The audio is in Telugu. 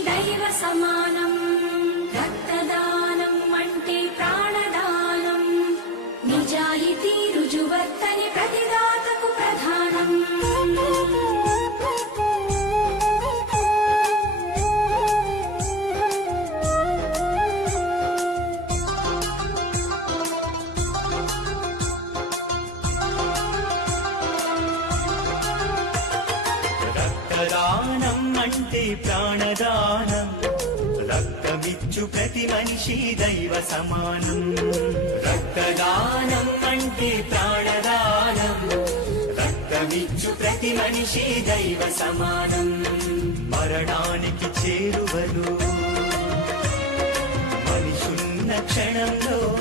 దైవ సమానం. రక్తదానం అంటే ప్రాణదానం. నిజాయితీ రుజువర్తని ప్రతిదాతకు ప్రధానం. రక్తదానం అంటే ప్రాణదానం. రక్తమిచ్చు ప్రతి మనిషి దైవ సమానం. రక్తదానం అంటే ప్రాణదానం. రక్తమిచ్చు ప్రతి మనిషి దైవ సమానం. మరణానికి చేరువలు మనిషున్న క్షణంలో